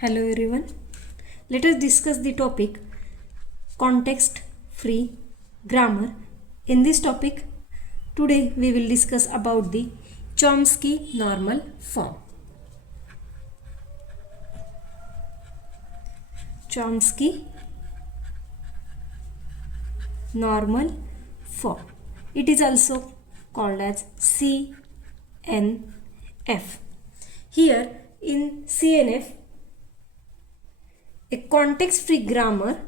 Hello everyone. Let us discuss the topic context free grammar. In this topic, today we will discuss about the Chomsky normal form. Chomsky normal form. It is also called as CNF. Here in CNF, a context-free grammar,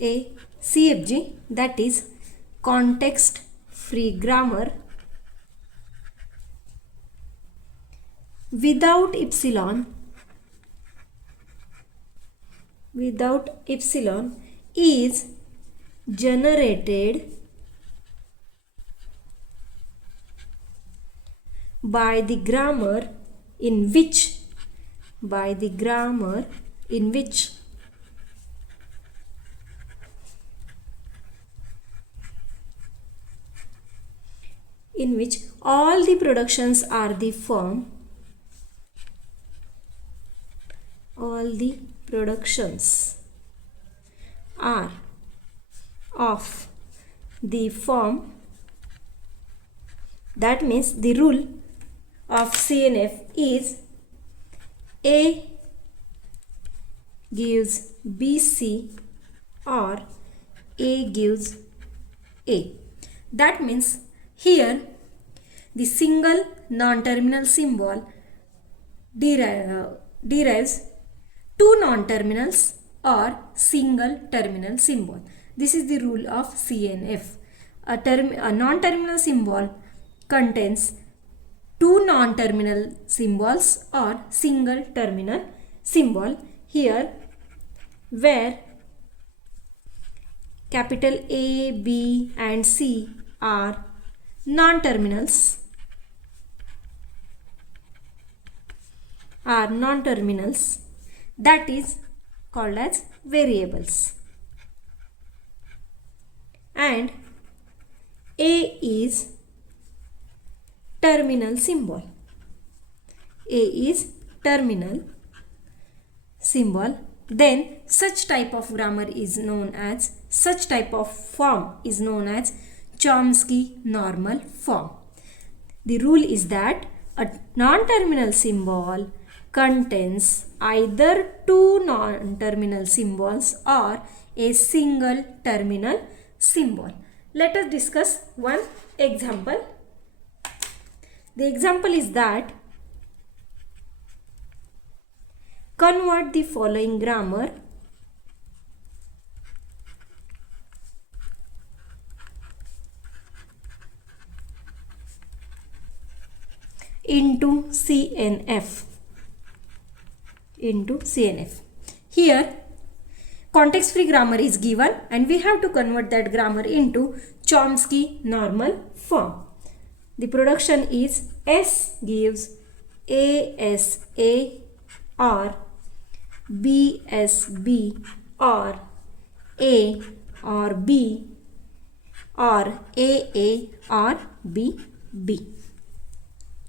a CFG, that is context-free grammar, without epsilon is generated by the grammar in which all the productions are the form, all the productions are of the form. That means the rule of CNF is A gives BC or A gives A. That means here the single non-terminal symbol derives two non-terminals or single terminal symbol. This is the rule of CNF. A non-terminal symbol contains two non-terminal symbols or single terminal symbol. Here where capital A, B and C are non-terminals, that is called as variables, and A is terminal symbol. Then such type of form is known as Chomsky normal form. The rule is that a non-terminal symbol contains either two non-terminal symbols or a single terminal symbol. Let us discuss one example. The example is that convert the following grammar into CNF. Here context-free grammar is given and we have to convert that grammar into Chomsky normal form. The production is S gives ASA or BSB or A or B or AA or BB.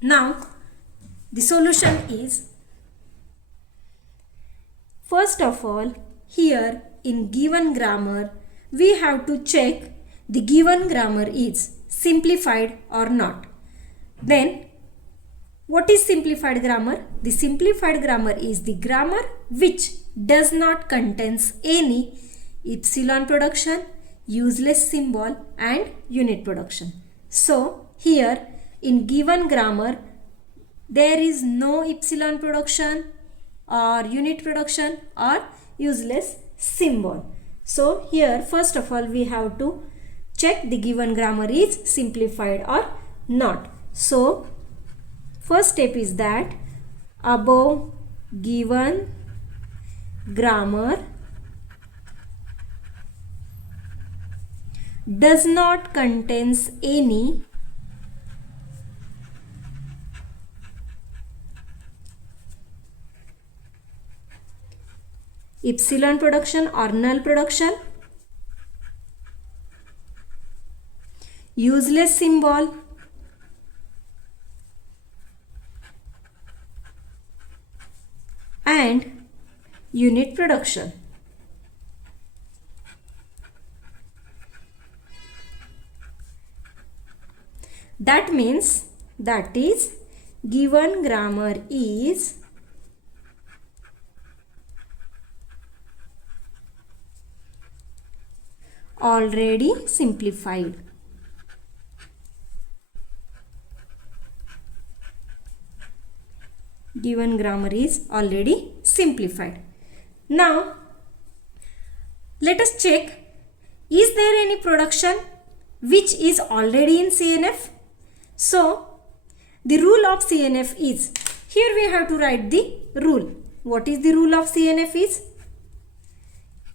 Now the solution is, first of all, here in given grammar we have to check the given grammar is simplified or not. Then what is simplified grammar? The simplified grammar is the grammar which does not contains any epsilon production, useless symbol and unit production. So here in given grammar there is no epsilon production or unit production or useless symbol. So here first of all we have to check the given grammar is simplified or not. So first step is that above given grammar does not contains any epsilon production or null production, useless symbol and unit production. That means, that is, given grammar is already simplified. Given grammar is already simplified. Now, let us check, is there any production which is already in CNF? So, the rule of CNF is, here we have to write the rule. What is the rule of CNF is?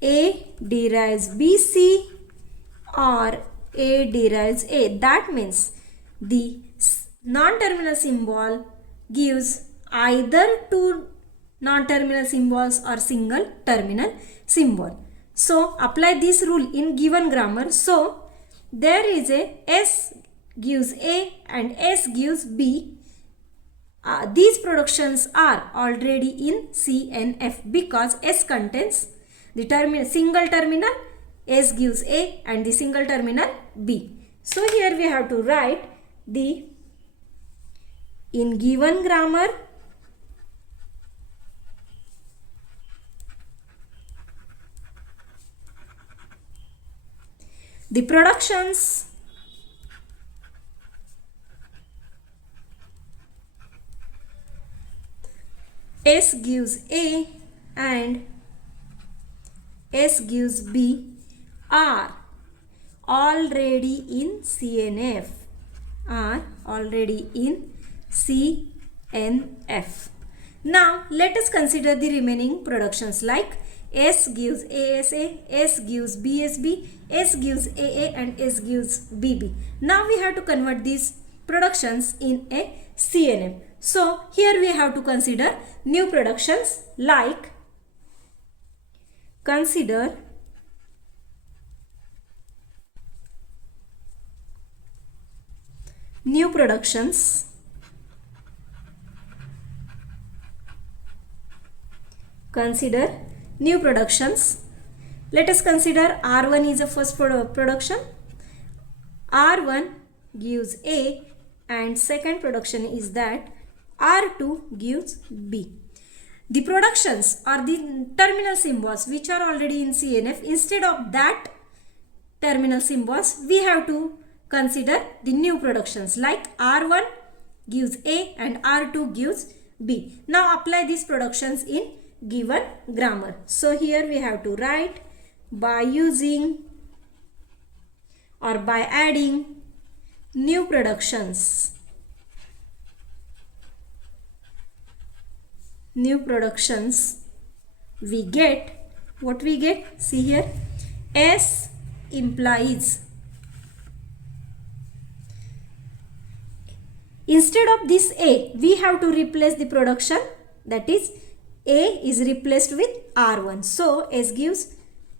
A derives BC or A derives A. That means the non-terminal symbol gives either two non-terminal symbols or single terminal symbol. So, apply this rule in given grammar. So, there is a S gives A and S gives B. These productions are already in CNF because S contains the single terminal, S gives A and the single terminal B. So, here we have to write the in given grammar the productions S gives A and S gives B are already in CNF. Now, let us consider the remaining productions like S gives ASA, S gives BSB, S gives AA and S gives BB. Now, we have to convert these productions in a CNF. So, here we have to consider new productions like, consider new productions Let us consider R1 is the first production. R1 gives A and second production is that R2 gives B. The productions are the terminal symbols which are already in CNF. Instead of that terminal symbols, we have to consider the new productions like R1 gives A and R2 gives B. Now apply these productions in given grammar. So here we have to write by using or by adding new productions. We get, what we get? See here, S implies, instead of this A, we have to replace the production, that is A is replaced with R1. So S gives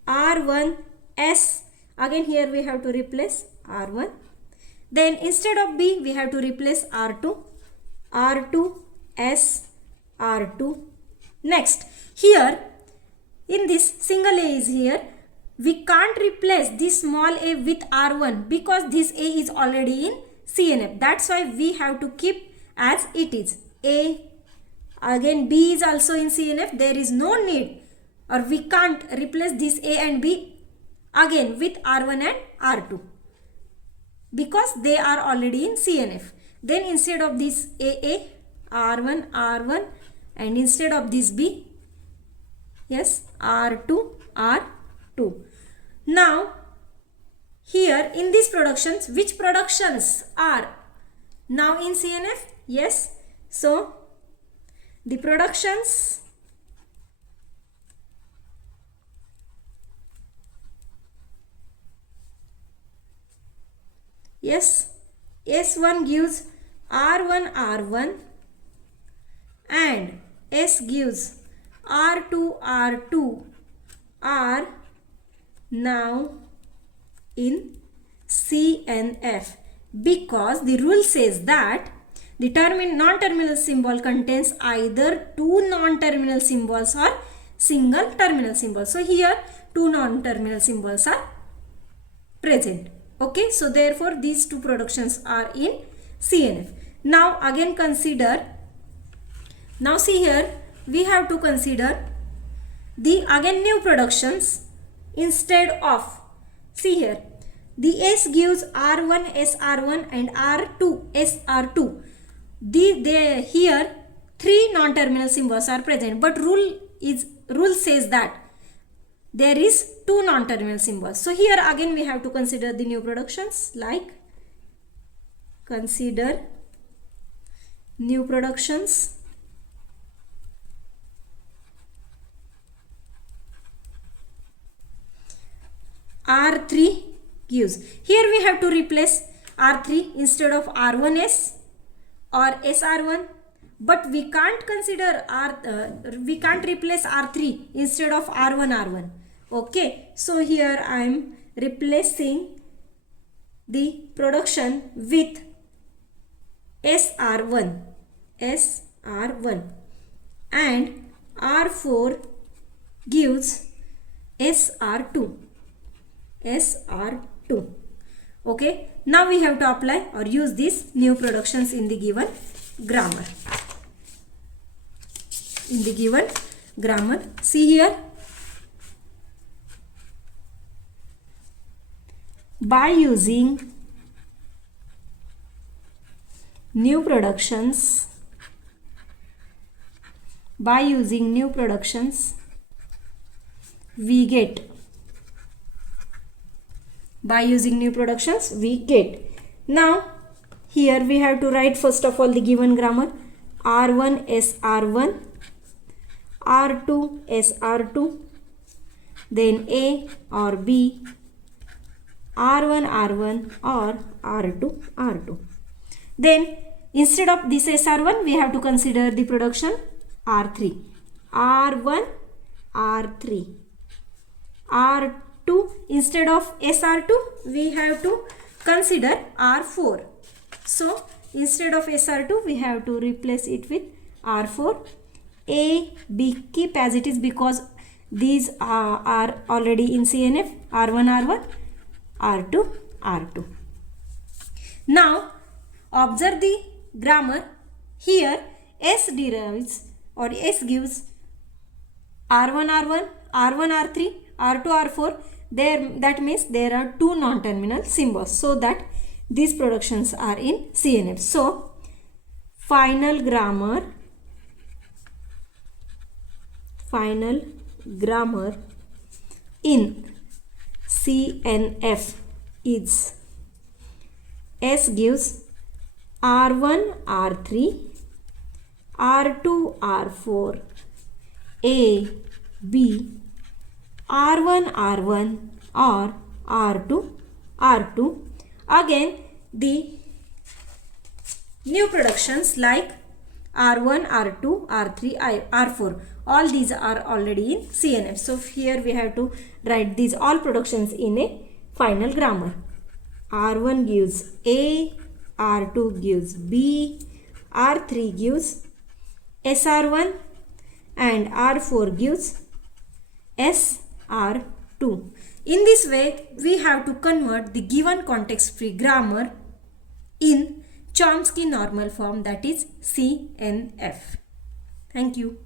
R1 S. Again here we have to replace R1. Then instead of B, we have to replace R2. R2 S R2. Next, here in this single A is here. We can't replace this small a with R1 because this A is already in CNF. That's why we have to keep as it is. A, again B is also in CNF. There is no need, or we can't replace this A and B again with R1 and R2 because they are already in CNF. Then instead of this AA, R1, R1, and instead of this B, yes, R2, R2. Now, here in these productions, which productions are now in CNF? Yes, so the productions yes, S1 gives R1, R1 and S gives R2, R2 are now in CNF because the rule says that The non-terminal symbol contains either two non-terminal symbols or single terminal symbol. So here two non-terminal symbols are present. Okay, so therefore these two productions are in CNF. Now again consider, now see here we have to consider the again new productions instead of, see here, the S gives R1 SR1 and R2 SR2. Here three non-terminal symbols are present, but rule says that there is two non-terminal symbols. So here again we have to consider the new productions, like consider new productions. R3 gives, here we have to replace R3 instead of R1S or SR1, but we can't consider we can't replace R3 instead of R1. Okay, so here I am replacing the production with SR1 and R4 gives SR2. Okay, now we have to apply or use these new productions in the given grammar. See here, by using new productions, we get, now here we have to write first of all the given grammar. R1 SR1, R2 SR2, then A or B, R1 or R2. Then instead of this SR1 we have to consider the production R3, R1 R3, R2 instead of SR2 we have to consider R4. So instead of SR2 we have to replace it with R4. A, B keep as it is because these are already in CNF, R1, R2. Now observe the grammar. Here S derives or S gives R1, R3, R2, R4. That means there are two non-terminal symbols, so that these productions are in CNF. So final grammar in CNF is S gives R1, R3, R2, R4, A, B, R1 or R2. Again the new productions like R1, R2, R3, R4, all these are already in CNF. So here we have to write these all productions in a final grammar. R1 gives A, R2 gives B, R3 gives SR1 and R4 gives SR2. In this way, we have to convert the given context-free grammar in Chomsky normal form, that is CNF. Thank you.